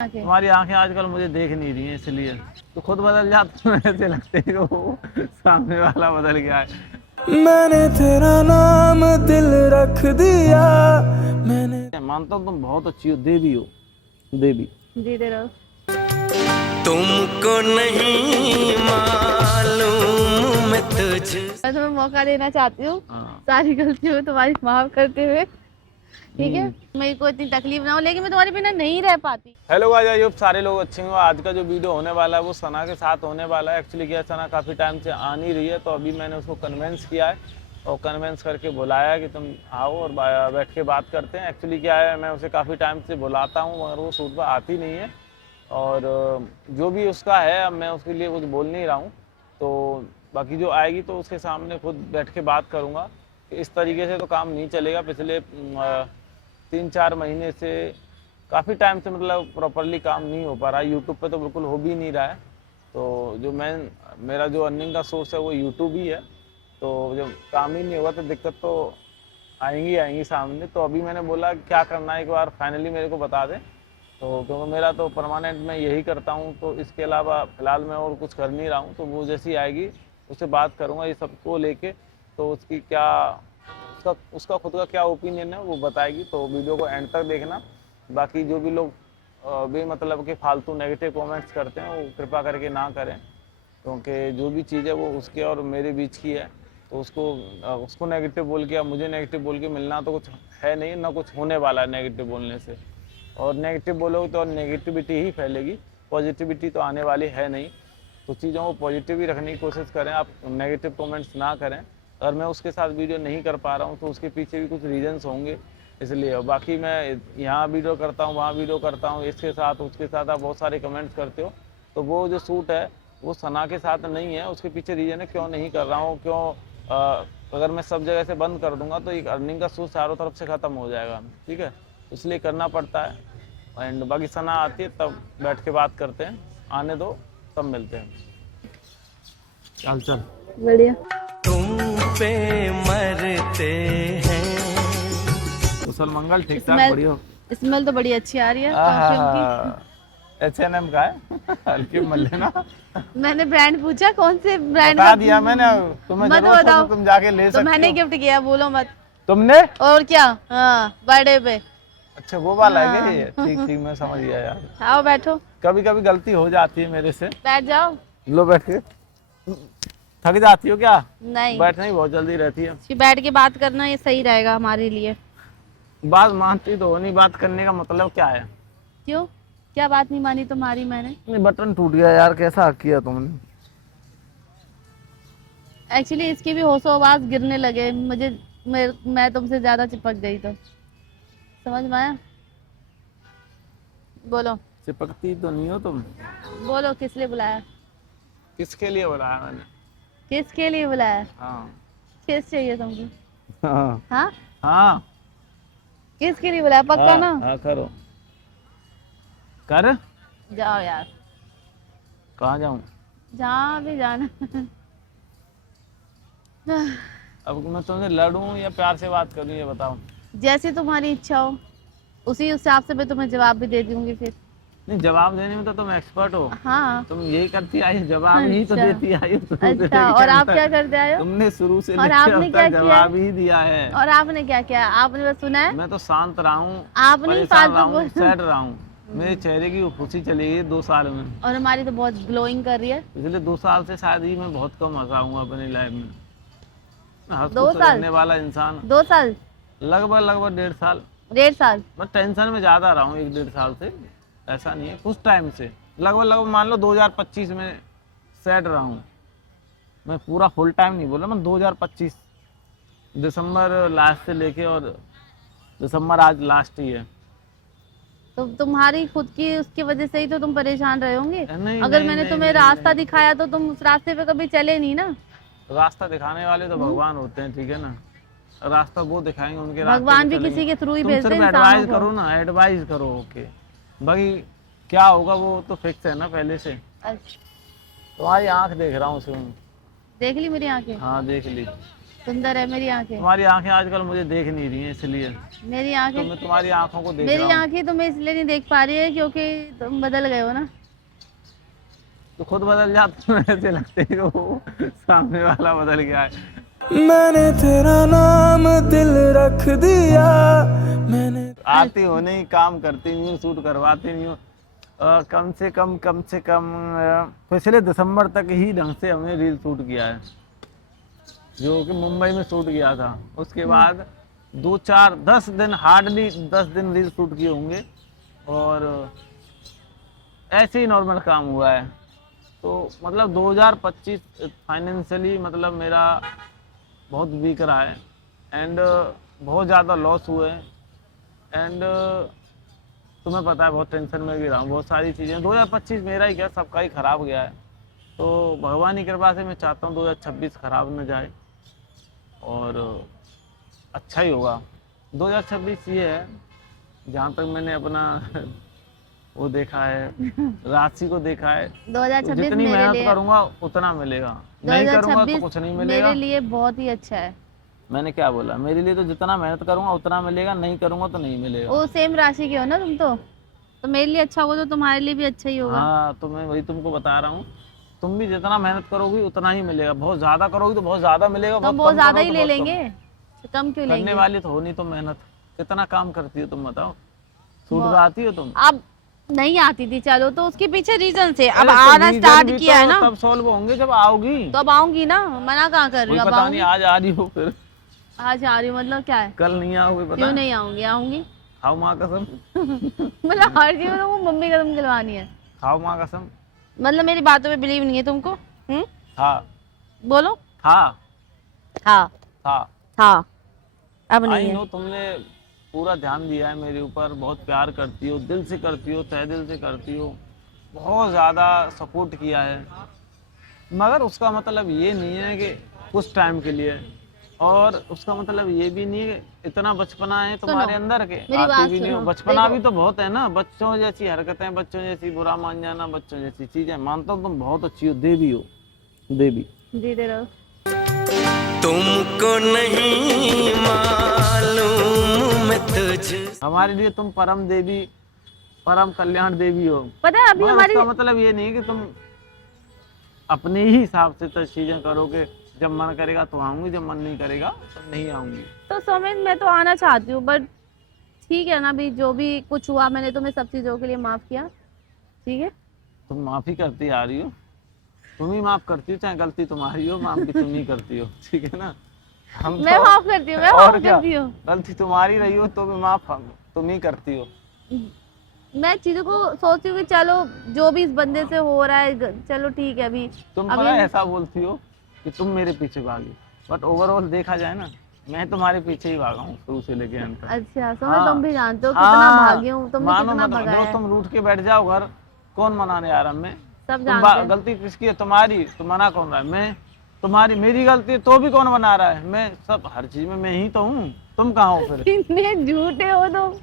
तुम्हारी आंखें आजकल मुझे देख नहीं रही हैं, इसलिए तो खुद बदल जाते हैं, ऐसे लगते हैं वो सामने वाला बदल गया है। मैंने तेरा नाम दिल रख दिया। मैंने मानता हूँ तुम बहुत अच्छी हो, देवी हो, देवी। दे रहो। तुमको नहीं मालूम मैं मैं तुम्हें मौका देना चाहती हूँ हाँ। सारी गलतियों तुम्हारी माफ करते हुए, ठीक है? मेरे को इतनी तकलीफ ना हो, लेकिन मैं तुम्हारे बिना नहीं रह पाती। हेलो गाइस, आई होप सारे लोग अच्छे होंगे। आज का जो वीडियो होने वाला है वो सना के साथ होने वाला है। एक्चुअली क्या, सना काफ़ी टाइम से आ नहीं रही है, तो अभी मैंने उसको कन्वेंस किया है और कन्वेंस करके बुलाया कि तुम आओ और बैठ के बात करते हैं। एक्चुअली क्या है, मैं उसे काफ़ी टाइम से बुलाता हूँ मगर वो शूट पर आती नहीं है, और जो भी उसका है अब मैं उसके लिए कुछ बोल नहीं रहा हूँ। तो बाकी जो आएगी तो उसके सामने खुद बैठ के बात करूँगा। इस तरीके से तो काम नहीं चलेगा। पिछले 3-4 महीने से काफ़ी टाइम से मतलब प्रॉपरली काम नहीं हो पा रहा है। यूट्यूब पे तो बिल्कुल हो भी नहीं रहा है। तो जो मेरा जो अर्निंग का सोर्स है वो यूट्यूब ही है। तो जब काम ही नहीं होगा तो दिक्कत तो आएंगी सामने। तो अभी मैंने बोला क्या करना है एक बार फाइनली मेरे को बता दें, तो क्योंकि मेरा तो परमानेंट मैं यही करता हूँ, तो इसके अलावा फ़िलहाल मैं और कुछ कर नहीं रहा हूँ। तो वो जैसी आएगी उससे बात करूँगा ये सबको लेके, तो उसकी क्या उसका खुद का क्या ओपिनियन है वो बताएगी। तो वीडियो को एंड तक देखना। बाकी जो भी लोग बेमतलब के फालतू नेगेटिव कमेंट्स करते हैं वो कृपा करके ना करें, क्योंकि जो भी चीज़ है वो उसके और मेरे बीच की है। तो उसको नेगेटिव बोल के या मुझे नेगेटिव बोल के मिलना तो कुछ है नहीं, ना कुछ होने वाला है नेगेटिव बोलने से। और नेगेटिव बोलोगे तो नेगेटिविटी ही फैलेगी, पॉजिटिविटी तो आने वाली है नहीं। तो चीज़ों को पॉजिटिव ही रखने की कोशिश करें, आप नेगेटिव कमेंट्स ना करें। अगर मैं उसके साथ वीडियो नहीं कर पा रहा हूँ तो उसके पीछे भी कुछ रीजंस होंगे, इसलिए। और बाकी मैं यहाँ वीडियो करता हूँ, वहाँ वीडियो करता हूँ, इसके साथ उसके साथ आप बहुत सारे कमेंट्स करते हो। तो वो जो शूट है वो सना के साथ नहीं है, उसके पीछे रीज़न है क्यों नहीं कर रहा हूँ, क्यों अगर मैं सब जगह से बंद कर दूंगा तो एक अर्निंग का सोर्स चारों तरफ से ख़त्म हो जाएगा, ठीक है? इसलिए करना पड़ता है। एंड बाकी सना आती है तब बैठ के बात करते हैं, आने दो तब मिलते हैं। चल बढ़िया। तुम पे मरते हैं। कुशल मंगल, ठीक ठाक, बढ़िया। स्मेल तो बड़ी अच्छी आ रही है परफ्यूम की। H&M का है, हल्की मत लेना। मैंने ब्रांड पूछा, कौन से ब्रांड बता का? दिया मैंने तुम्हें, मत जरूरत हो बताओ। तो तुम जाके ले तो सकती मैंने हो। गिफ्ट किया, बोलो मत। तुमने? और क्या? हाँ, बर्थडे पे। अच्छा वो वाला है क्या ये? ठीक मैं समझ गया यार। आओ बैठो। कभी कभी गलती हो जाती है मेरे से। बैठ जाओ। लो बैठ के। थक जाती हो क्या? नहीं, बैठने ही बहुत जल्दी रहती है। कि बैठ के बात करना ये सही रहेगा हमारे लिए। बात मानती तो हो नहीं, बात करने का मतलब क्या है? क्यों? क्या बात नहीं मानी तुम्हारी मैंने? नहीं, बटन टूट गया यार, कैसा किया तुमने? एक्चुअली इसकी भी होशो-हवास गिरने लगे, मैं तुमसे ज्यादा चिपक गई तो। समझ में आया? बोलो चिपकती तो नहीं हो तुम। बोलो, किस लिए बुलाया? किसके लिए बुलाया मैंने? किसके लिए बुलाया? हाँ किस चाहिए तुमको? हाँ हाँ, हाँ किसके लिए बुलाया? पक्का ना? हाँ करो कर। जाओ यार, कहाँ जाऊँ? जहाँ भी जाना। अब मैं तुमसे लड़ूं या प्यार से बात करूं ये बताओ। जैसी तुम्हारी इच्छा हो उसी हिसाब से मैं तुम्हें जवाब भी दे दूंगी फिर। नहीं, जवाब देने में तो तुम एक्सपर्ट हो। हाँ। तुम यही करती आई, जवाब ही तो अच्छा। देती आई हो शुरू से अच्छा, लेके और आप अंत क्या तक। करते आए हो? तुमने शुरू से और लेके आपने अब क्या तक किया? जवाब ही दिया है। और आपने क्या किया? आपने बस सुना है? मैं तो शांत रहा हूँ, आप नहीं परेशान रहा फालतू हूँ, सैड रहा हूँ। मेरे चेहरे की खुशी चली गई 2 साल में। और हमारी तो बहुत ग्लोइंग कर रही है। पिछले 2 साल से शायद ही मैं बहुत कम हंसा हूँ अपनी लाइफ में। मैं हंस 2 खुश साल? रहने वाला इंसान। 2 साल? लगभग 1.5 साल। 1.5 साल? मैं टेंशन में ज़्यादा रहा हूँ 1-1.5 साल से, ऐसा नहीं है, कुछ टाइम से। लगभग मान लो 2025 में सैड रहा हूँ मैं। पूरा फुल टाइम नहीं बोला मैं, 2025 दिसंबर लास्ट से लेके, और दिसंबर आज लास्ट ही है। तो तुम्हारी खुद की उसकी वजह से ही तो तुम परेशान रहे होंगे। नहीं, अगर नहीं, मैंने नहीं, तुम्हें नहीं, रास्ता नहीं। दिखाया तो तुम उस रास्ते पे कभी चले नहीं ना। रास्ता दिखाने वाले तो भगवान होते हैं, ठीक है ना? रास्ता वो दिखाएंगे, उनके रास्ते भगवान पे भी चलेंगे। किसी के थ्रू ही तुम भेजते सिर्फ हैं इंसानों एडवाइस को। करो ना, एडवाइस करो, ओके। बाकी क्या होगा वो तो फिक्स है ना पहले से। अच्छा, तुम्हारी आंख देख रहा हूँ सिर्फ। देख ली मेरी आंखें? हाँ देख ली। सुंदर है मेरी आंखें। तुम्हारी आंखें आजकल मुझे देख नहीं रही हैं, इसलिए मेरी तो आंखें, मैं तुम्हारी आंखों को देख मेरी रहा हूँ। आंखें तो मैं इसलिए नहीं देख पा रही है क्योंकि तुम बदल गए हो ना। तो खुद बदल जाते हो, ऐसे लगते हो सामने वाला बदल गया है। मैंने तेरा नाम दिल रख दिया, मैंने आती हो नहीं, काम करती नहीं हो, शूट करवाती नहीं हो। कम से कम पिछले दिसंबर तक ही ढंग से हमने रील शूट किया है, जो कि मुंबई में शूट किया था। उसके बाद 10 दिन, हार्डली 10 दिन रील शूट किए होंगे, और ऐसे ही नॉर्मल काम हुआ है। तो मतलब 2025 फाइनेंशियली मतलब मेरा बहुत वीक रहा है, एंड बहुत ज़्यादा लॉस हुए, एंड तुम्हें पता है बहुत टेंशन में भी रहा हूँ, बहुत सारी चीज़ें। 2025 मेरा ही क्या, सबका ही खराब गया है। तो भगवान की कृपा से मैं चाहता हूँ 2026 खराब न जाए और अच्छा ही होगा। 2026 ये है, जहाँ तक मैंने अपना वो देखा है, राशि को देखा है, 2026 जितनी मेरे मेहनत लिए, करूँगा उतना मिलेगा, नहीं करूँगा तो 2026 कुछ नहीं मिलेगा। मेरे लिए बहुत ही अच्छा है। मैंने क्या बोला, मेरे लिए तो जितना मेहनत करूँगा उतना मिलेगा, नहीं करूँगा तो नहीं मिलेगा। वो सेम राशि के हो ना तुम तो मेरे लिए अच्छा होगा तो तुम्हारे लिए भी अच्छा ही होगा। हाँ, तो मैं वही तुमको बता रहा हूँ, तुम भी जितना मेहनत करोगी उतना ही मिलेगा। बहुत ज्यादा करोगी तो बहुत ज्यादा मिलेगा, तो हम बहुत बहुत कम ज्यादा करोगी ही तो ले बहुत कम। लेंगे, तो कम क्यों करने लेंगे। वाली तो हो नहीं तुम मेहनत। कितना काम करती हो तुम, बताओ। सूट बहुत। गाती हो तुम? अब नहीं आती थी, चलो तो उसके पीछे रीजन से अब अरे तो आना रीजन स्टार्ट भी किया तो है ना, तब सॉल्व होंगे जब आओगी। तो अब आऊंगी ना, मना कहाँ कर रही कोई हूँ, अब पता नहीं आऊंगी। आज आ रही हो, फिर आज आ रही हूँ मतलब क्या है, कल नहीं आओगे, क्यों पता नहीं आऊंगी, आऊंगी। खाओ माँ कसम, मतलब हर चीज में तो वो मम्मी कदम खिलवानी है। खाओ माँ कसम। मतलब मेरी बातों पे बिलीव नहीं है तुमको। हाँ बोलो। हाँ हाँ हाँ। हाँ, अब नहीं आई है। नो तुमने पूरा ध्यान दिया है मेरे ऊपर, बहुत प्यार करती हो, दिल से करती हो, तहे दिल से करती हो, बहुत ज़्यादा सपोर्ट किया है। मगर उसका मतलब ये नहीं है कि कुछ टाइम के लिए, और उसका मतलब ये भी नहीं है कि इतना बचपना है तुम्हारे अंदर के मेरी आते बात भी नहीं हो। सुनो, बचपना देखो। भी तो बहुत है ना, बच्चों जैसी हरकतें, बच्चों जैसी बुरा मान जाना, बच्चों जैसी चीज़ें। मानता हूँ तुम बहुत अच्छी हो, देवी हो, देवी। जीते रहो। तुमको नहीं मालूम मैं तुझ हमारे लिए तुम परम देवी, परम कल्याण देवी हो। पता है अभी मगर हमारी, उसका मतलब ये नहीं कि तुम अपने ही हिसाब से तो चीजें करोगे। जब मन करेगा तो आऊंगी, जब मन नहीं करेगा तो नहीं आऊंगी। तो सौमिन मैं तो आना चाहती हूँ, बट ठीक है ना, भी जो भी कुछ हुआ मैंने तुम्हें सब चीजों के लिए माफ किया, ठीक है। तुम माफी करती आ रही हो, तुम ही माफ करती हो, चाहे गलती तुम्हारी हो, माफ भी तुम ही करती हो, ठीक है ना। हम मैं तो माफ करती हूँ, मैं और माफ क्या, करती हूँ। गलती तुम्हारी रही हो तो भी माफ तुम ही करती हो। मैं चीजों को सोचती हूँ कि चलो जो भी इस बंदे से हो रहा है, चलो ठीक है। अभी तुम अभी पता है ऐसा बोलती हो कि तुम मेरे पीछे भागी, बट ओवरऑल देखा जाए ना, मैं तुम्हारे पीछे ही भागा हूँ शुरू से लेके अंत तक। अच्छा सौमिन, हाँ। तुम भी जानते हो कितना भागी हूँ, तुमने मानो कितना मत, भगाया जो है, तुम रूठ के बैठ जाओ घर, कौन मनाने आ रहा है? मैं। सब तुम जानते हैं। गलती किसकी है? तुम्हारी। तो मना कौन रहा है? मैं। तुम्हारी, मेरी गलती है तो भी कौन मना रहा है? मैं। सब हर चीज में मैं ही तो हूँ, तुम कहाँ हो फिर? कितने झूठे हो तुम,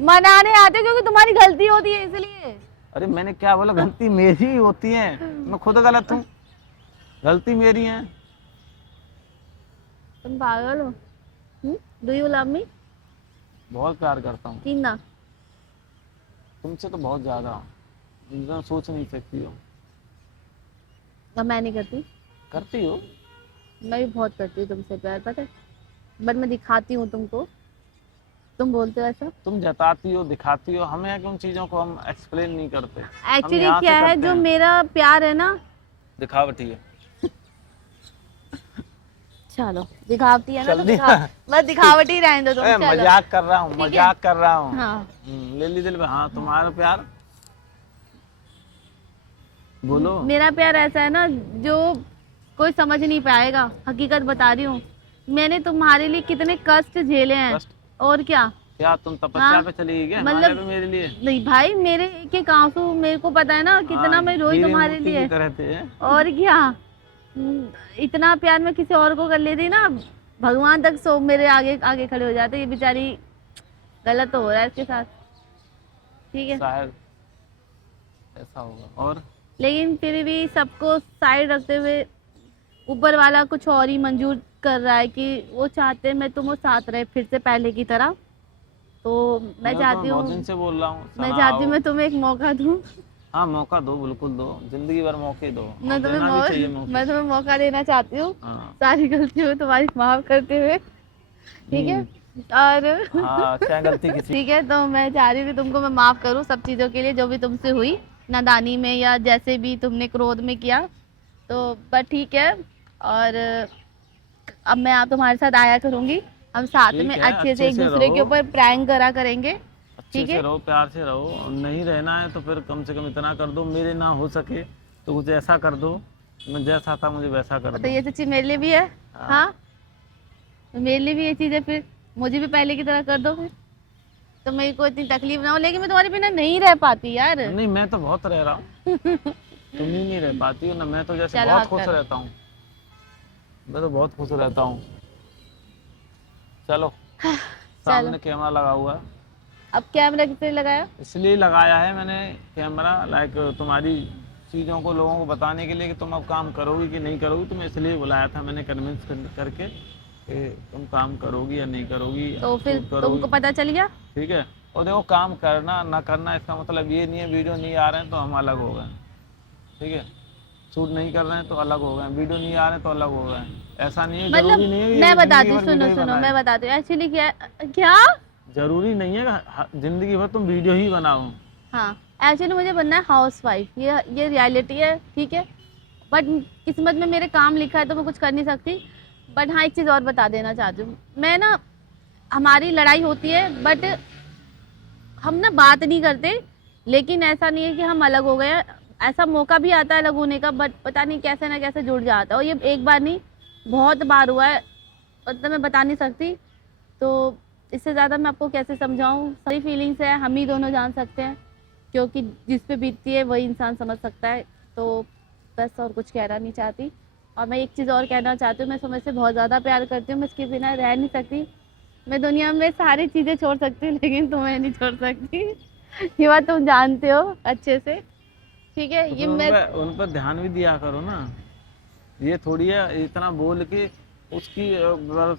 मनाने आते हो क्योंकि तुम्हारी गलती होती है इसलिए। अरे मैंने क्या बोला, गलती मेरी ही होती है, मैं खुद गलत हूँ, गलती मेरी है। तुम पागल हो। Do you love me? बहुत प्यार करता हूँ कितना? तुमसे, तो बहुत ज्यादा, जितना सोच नहीं सकती हो। अब मैं नहीं करती। करती हो? मैं भी बहुत करती हूँ तुमसे प्यार, पता है, बट मैं दिखाती हूँ तुमको, तुम बोलते हो ऐसा। तुम जताती हो, दिखाती हो, हमें है कि उन चीजों को हम एक्सप्लेन नहीं करते। हम एक्चुअली यहाँ से क्या है, करते जो हैं। मेरा प्यार है ना, दिखावटी है। चलो दिखावटी है ना, तो जल्दी बस दिखावटी रहने दो तुम, ए, चलो। मजाक कर रहा हूँ, ठीक है? मजाक कर रहा हूँ। हाँ, ले ली दिल में। हाँ, तुम्हारा प्यार बोलो। मेरा प्यार ऐसा है ना जो कोई समझ नहीं पाएगा, हकीकत बता रही हूँ। मैंने तुम्हारे लिए कितने कष्ट झेले हैं, कष्ट? और क्या। क्या तुम तपस्या हाँ, पे चली गई क्या? मतलब- हिमालय पे मेरे लिए? नहीं भाई, मेरे एक एक आंसू मेरे को पता है ना कितना हाँ, मैं रोई हीरे तुम्हारे मोती लिए, की तरह थे। और क्या। इतना प्यार मैं किसी और को कर लेती ना, भगवान तक सो मेरे आगे आगे खड़े हो जाते। ये बेचारी गलत तो हो रहा है इसके साथ, ठीक है, शायद ऐसा होगा। और लेकिन फिर भी सबको साइड रखते हुए ऊपर वाला कुछ और ही मंजूर कर रहा है कि वो चाहते हैं मैं तुम वो साथ रहे फिर से पहले की तरह। तो मैं चाहती बहुत दिन हूँ से बोल रहा हूँ मैं सना चाहती हूँ आओ। मैं तुम्हें एक मौका दूँ। हाँ मौका दो, बिल्कुल दो, जिंदगी भर मौके दो, मैं और तुम्हें देना भी चाहिए मौके। मैं तुम्हें मौका देना चाहती हूँ हाँ। सारी गलतियों को तुम्हारी माफ करते हुए, ठीक है। और हाँ क्या गलती किसी। ठीक है, तो मैं चाह रही हूँ कि तुमको मैं माफ करूँ सब चीज़ों के लिए जो भी तुमसे हुई, नादानी में या जैसे भी तुमने क्रोध में किया, तो पर ठीक है। और अब मैं आप तुम्हारे साथ आया करूँगी, हम साथ ठीक में है, अच्छे से अच्छे एक से दूसरे के रहो। ऊपर प्रैंक करा करेंगे, अच्छे ठीक से है। रहो, प्यार से रहो, नहीं रहना है तो फिर कम से कम इतना कर दो, मेरे ना हो सके तो कुछ ऐसा कर दो, मैं जैसा था मुझे वैसा कर तो दो। ये सच्ची मेरे लिए भी है। हाँ, तो मेरे लिए भी ये चीज़ है, फिर मुझे भी पहले की तरह कर दो फिर, तो मेरे को इतनी तकलीफ ना हो। लेकिन मैं तुम्हारे बिना नहीं रह पाती यार। नहीं मैं तो बहुत रह रहा हूँ, तुम ही नहीं रह पाती हो ना, मैं तो जैसे चलो बहुत हक खुश करो। रहता हूँ, मैं तो बहुत खुश रहता हूँ। चलो सामने कैमरा लगा हुआ है, अब कैमरा किसने लगाया? इसलिए लगाया है मैंने कैमरा, लाइक तुम्हारी चीज़ों को लोगों को बताने के लिए कि तुम अब काम करोगी कि नहीं करोगी, तुम्हें इसलिए बुलाया था मैंने कन्विंस करके कि तुम काम करोगी या नहीं करोगी, तो फिर शूट करोगी। तुमको पता चल गया। ठीक है, और देखो काम करना ना करना इसका मतलब ये नहीं है वीडियो नहीं आ रहे हैं तो हम अलग हो गए, ठीक है, शूट नहीं कर रहे हैं तो अलग हो गए, वीडियो नहीं आ रहे हैं तो अलग हो गए, ऐसा नहीं है। मतलब जरूरी नहीं है कि मैं जिंदगी बताती हूँ, भर सुनो वीडियो ही सुनो बनाए। मैं बताती हूँ एक्चुअली क्या क्या। जरूरी नहीं है कि जिंदगी भर तुम वीडियो ही बनाओ। हाँ, एक्चुअली मुझे बनना है हाउस वाइफ, ये रियलिटी है, ठीक है। बट किस्मत में मेरे काम लिखा है तो मैं कुछ कर नहीं सकती। बट हाँ, एक चीज़ और बता देना चाहती हूँ मैं ना, हमारी लड़ाई होती है बट हम ना बात नहीं करते, लेकिन ऐसा नहीं है कि हम अलग हो गए हैं। ऐसा मौका भी आता है अलग होने का, बट पता नहीं कैसे ना कैसे जुड़ जाता है, और ये एक बार नहीं बहुत बार हुआ है, मतलब मैं बता नहीं सकती। तो इससे ज़्यादा मैं आपको कैसे समझाऊँ, सारी फीलिंग्स है हम ही दोनों जान सकते हैं, क्योंकि जिस पे बीतती है वही इंसान समझ सकता है। तो बस और कुछ कहना नहीं चाहती। और मैं एक चीज़ और कहना चाहती हूँ, मैं समझ से बहुत ज़्यादा प्यार करती हूँ, मैं इसके बिना रह नहीं सकती। मैं दुनिया में सारी चीज़ें छोड़ सकती हूँ लेकिन तुम्हें नहीं छोड़ सकती। ये बात तुम जानते हो अच्छे से, ठीक है। तो ये फिर मैं उन पर ध्यान भी दिया करो ना, ये थोड़ी है इतना बोल के उसकी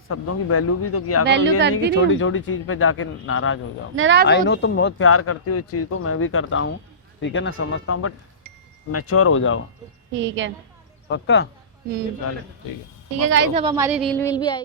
शब्दों की वैल्यू भी तो किया करो, वैल्यू ये नहीं करती कि नहीं छोटी हूँ। छोटी चीज पे जाके नाराज हो जाओ। नाराज आई हो नो तुम बहुत प्यार करती हो इस चीज को, मैं भी करता हूँ, ठीक है ना, समझता हूँ, बट मैच्योर हो जाओ। ठीक है। पक्का? ठीक चलो ठीक है, है गाइस, अब हमारी रील वील भी आई।